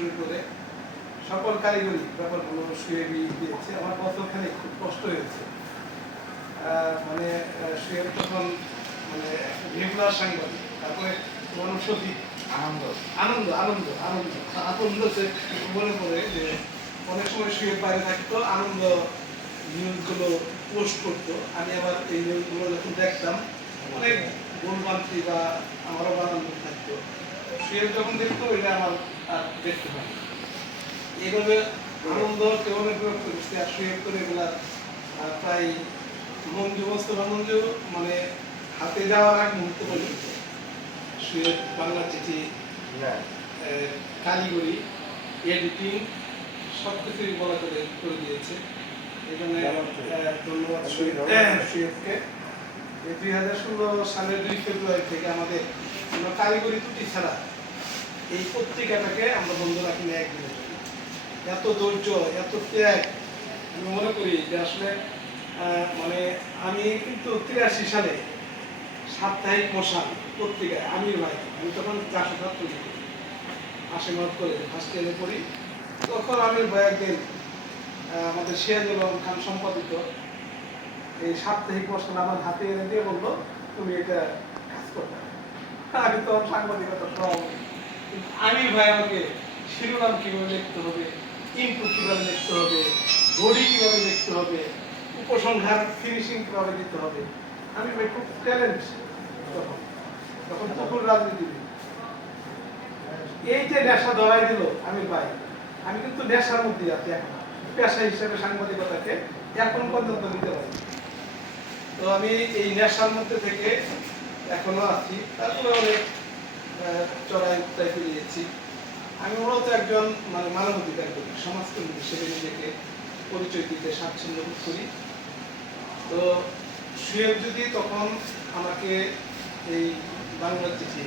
শুরু করে সকল কারিগরি ব্যাপারগুলো শুয়েবই দিয়েছে। আমার বছরখানে খুব কষ্ট হয়েছে, মানে শুয়েব তখন মানে রেগুলার সাংবাদিক, তারপরে সত্যি আনন্দ আনন্দ আনন্দ আনন্দ আনন্দ মনে পড়ে যে অনেক সময় শুয়ে বাইরে থাকতো, আনন্দ নিউজগুলো পোস্ট করতো। আমি আবার এই নিউজগুলো যখন দেখতাম অনেক ভুলভ্রান্তি বা আমারও বানানো থাকতো, শুয়ে যখন দেখতো ওইটা আমার আর দেখতে হয়। এইভাবে আনন্দ কেমন বিরক্ত করছি আর শুয়ে করে এগুলা প্রায় মঞ্জু মোস্তফা মঞ্জু মানে হাতে যাওয়ার আগ মুহূর্ত পর্যন্ত শুয়ে বাংলা চিঠি, কারিগরি, এডিটিং সব কিছুই বলা করে দিয়েছে। এখানে ধন্যবাদ শুয়েবকে। 2016 সালের 2 ফেব্রুয়ারি থেকে আমাদের কারিগরি ত্রুটি ছাড়া এই পত্রিকাটাকে আমরা বন্ধ রাখিনি একদিনের জন্য। এত ধৈর্য, এত ত্যাগ। আমি মনে করি যে আসলে মানে আমি কিন্তু 83 সালে সাপ্তাহিক মশাল পত্রিকায় আমির ভাই, আমি তখন 4 ছাত্র আশীর্বাদ করে ফার্স্ট ইয়ারে পড়ি, তখন আমির ভাই একদিন আমাদের সিরাজুল খান সম্পাদিত এই সাপ্তাহিক মশাল আমার হাতে এনে দিয়ে বললো, তুমি এটা কাজ করবে। আমি তো সাংবাদিকতা সব, আমির ভাই আমাকে শিরোনাম কিভাবে লিখতে হবে, ইনপুট কিভাবে লিখতে হবে, বডি কিভাবে লিখতে হবে, উপসংহার ফিনিশিং কিভাবে দিতে হবে। আমি ভাই খুব ট্যালেন্ট তখন, তখন তখন রাজনীতিবিদ। এই যে নেশা ধরাই দিল আমির ভাই, আমি কিন্তু নেশার মধ্যে আছি এখন, পেশা হিসেবে সাংবাদিকতাকে এখন পর্যন্ত নিতে পারি। তো আমি এই নেশার মধ্যে থেকে এখনো আছি, তারপরে অনেক চড়াই উত্তায় ফিরিয়েছি। আমি মূলত একজন মানে মানবাধিকার করি, সমাজকর্মী হিসেবে নিজেকে পরিচয় দিতে স্বাচ্ছন্দ্য বোধ করি। তো শুয়েব যদি তখন আমাকে এই বাংলা চিঠি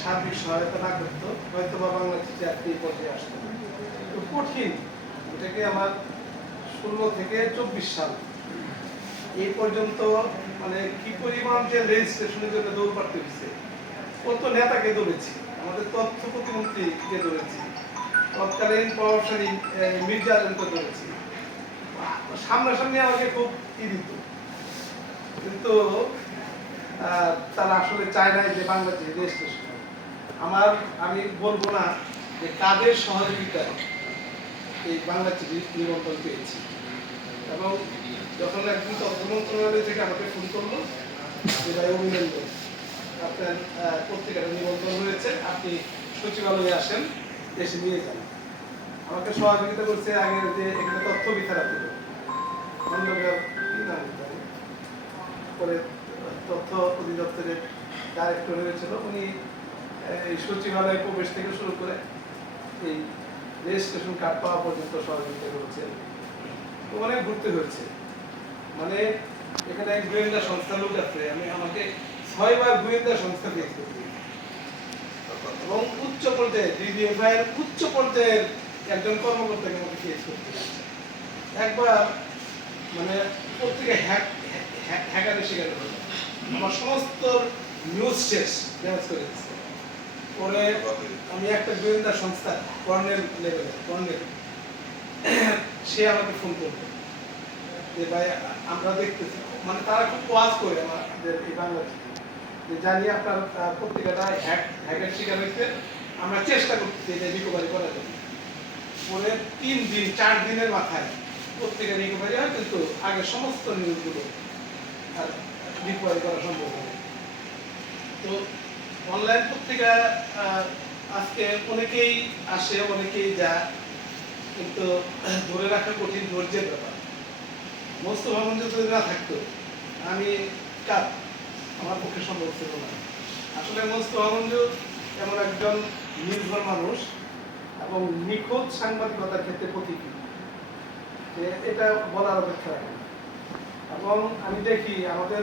সার্বিক সহায়তা না করতো, হয়তো বা বাংলা চিঠি আজকে এই পর্যায়ে আসতো। তো কঠিন, এটাকে আমার 16 থেকে 24 সাল এই পর্যন্ত মানে কি পরিমাণ যে রেজিস্ট্রেশনের জন্য দৌড় পাড়তে হচ্ছে, কত নেতাকে ধরেছি, আমাদের তথ্য প্রতিমন্ত্রীকে ধরেছি, তৎকালীন প্রভাবশালী মির্জা আলমকে ধরেছি, সামনাসামনি আমাকে খুব দিত, কিন্তু তারা আসলে চায় নাই যে বাংলাদেশে রেজিস্ট্রেশন। আমি বলবো না যে কাদের সহযোগিতায় এই বাংলা চিঠি নিবন্ধন পেয়েছি। এবং যখন একদিন তথ্য মন্ত্রণালয় থেকে আমাকে ফোন করলো যে ভাই অভিনন্দন, আপনার পত্রিকাটা নিবন্ধন হয়েছে, আপনি সচিবালয়ে আসেন, এসে নিয়ে যান। আমাকে সহযোগিতা করছে আগে যে এখানে তথ্য বিতারা ছিল, পরে তথ্য অধিদপ্তরের ডাইরেক্টর হয়েছিল, উনি এই সচিবালয়ে প্রবেশ থেকে শুরু করে এই রেজিস্ট্রেশন কার্ড পাওয়া পর্যন্ত সহযোগিতা করেছেন। তো অনেক ঘুরতে হয়েছে, মানে এখানে এক গোয়েন্দা সংস্থা লোক আছে, আমাকে 6 বার গোয়েন্দা সংস্থা ফেস করতে, এবং উচ্চ পর্যায়ে ডিজিএফআই এর উচ্চ পর্যায়ের একজন কর্মকর্তাকে আমাকে ফেস করতে হয়েছে। একবার মানে পত্রিকা হ্যাকারের শিকার হলো, আমার সমস্ত নিউজ শেষ ড্যামেজ করে দিচ্ছে। পরে আমি একটা গোয়েন্দা সংস্থা কর্নেল লেভেলে, কর্নেল, সে আমাকে ফোন করলো যে ভাই আমরা দেখতেছি, মানে তারা খুব ওয়াজ করে আমাদের এই বাংলাদেশে যে জানি আপনার পত্রিকাটা হ্যাকের শিকার হয়েছে, আমরা চেষ্টা করতেছি এটা রিকভারি করার জন্য। পরে 3 দিন 4 দিনের মাথায় পত্রিকা রিকভারি হয়, কিন্তু আগে সমস্ত নিউজগুলো আর রিকভারি করা সম্ভব হয়। তো অনলাইন পত্রিকা আজকে অনেকেই আসে, অনেকেই যায়, কিন্তু ধরে রাখা কঠিন, ধৈর্যের ব্যাপার। মোস্তফা মঞ্জু যদি না থাকতো আমি কার, আমার পক্ষে সম্ভব ছিল না। আসলে মোস্তফা মঞ্জু এমন একজন নির্ভর মানুষ এবং নিখুঁত সাংবাদিকতার ক্ষেত্রে প্রতীকী, এটা বলার অপেক্ষা রাখে। এবং আমি দেখি আমাদের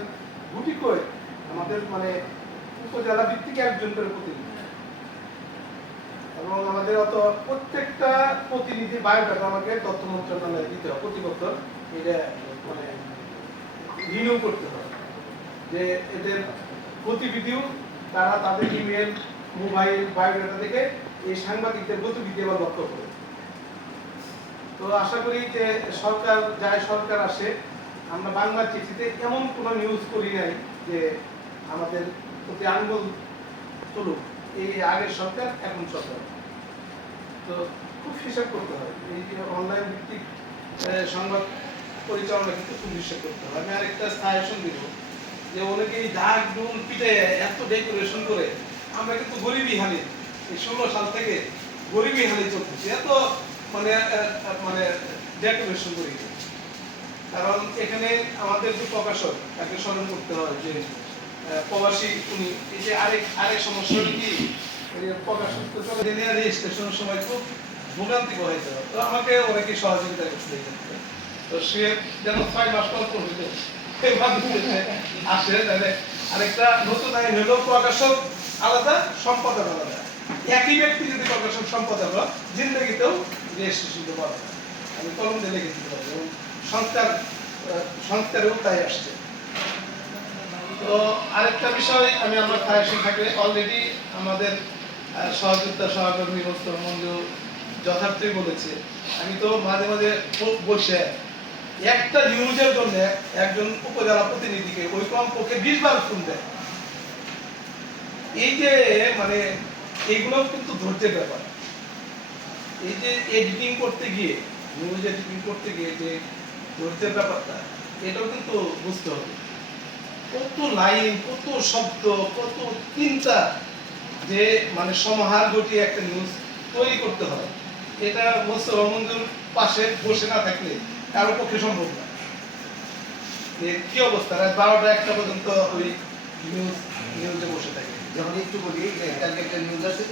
গুটি কয়েক আমাদের মানে উপজেলা ভিত্তিক একজন করে প্রতিনিধি, এবং আমাদের অত প্রত্যেকটা প্রতিনিধি বায়োডাটা আমাকে তথ্য মন্ত্রণালয়ে দিতে হয় প্রতি বছর, এটা মানে রিনিউ করতে হয় যে এদের গতিবিধিও তারা তাদের ইমেল, মোবাইল, বায়োডাটা থেকে এই সাংবাদিকদের গতিবিধি আবার লক্ষ্য করে। তো আশা করি যে সরকার সরকার আসে, আমরা বাংলা চিঠিতে এমন কোনো নিউজ করি নাই যে আমাদের প্রতি আঙ্গুল তুলুক, এই আগের সরকার এখন সরকার। তো খুব হিসাব করতে হয়, এই যে অনলাইন ভিত্তিক সংবাদ পরিচালনা কিন্তু খুব হিসাব করতে হয়। আমি আরেকটা সাজেশন দিব যে অনেকেই ঢাক ঢোল পিটে এত ডেকোরেশন করে, আমরা কিন্তু গরিবই হানি, এই 16 সাল থেকে গরিবই হানি চলতেছে, এত মানে মানে ডেকোরেশন করি। কারণ এখানে আমাদের যে প্রকাশক, তাকে স্মরণ করতে হয় যে প্রবাসী উনি, এই যে আরেক সমস্যা কি, প্রকাশক তো চলে জেনে রেজিস্ট্রেশনের সময় খুব ভোগান্তি বহাইতে হয়। তো আমাকে অনেকে সহযোগিতা করতে, তো সে যেন 6 মাস পর পড়বে আসে। তাহলে আরেকটা নতুন আইন হলো প্রকাশক আলাদা, সম্পাদক আলাদা। একই ব্যক্তি যদি প্রকাশক সম্পাদক হয়, জিন্দগিতেও রেজিস্ট্রেশন করতে পারবে। আমি কলম দিয়ে লিখে দিতে পারবো, এবং সংস্কারেও তাই আসছে। তো আরেকটা বিষয় আমি আমার সাজেশন থাকলে, অলরেডি আমাদের সহযোগিতা সহকর্মী মোস্তফা মঞ্জু যথার্থই বলেছে। আমি তো মাঝে মাঝে বসে একটা নিউজের জন্য একজন উপজেলা প্রতিনিধিকে ওই কমপক্ষে 20 বার ফোন দেয়। এই যে মানে এইগুলো কিন্তু ধৈর্যের ব্যাপার। এই যে এডিটিং করতে গিয়ে, নিউজ এডিটিং করতে গিয়ে যে ধৈর্যের ব্যাপারটা, এটাও কিন্তু বুঝতে হবে। কত লাইন, কত শব্দ, কত চিন্তা যে মানে সমাহার ঘটিয়ে একটা নিউজ তৈরি করতে হয়, এটা মোস্তফা মঞ্জুর পাশে বসে না থাকলে কারো পক্ষে সম্ভব না। কি অবস্থা, রাত 12টা 1টা পর্যন্ত ওই নিউজে বসে থাকে। যখন একটু বলি কালকে একটা নিউজ আসছে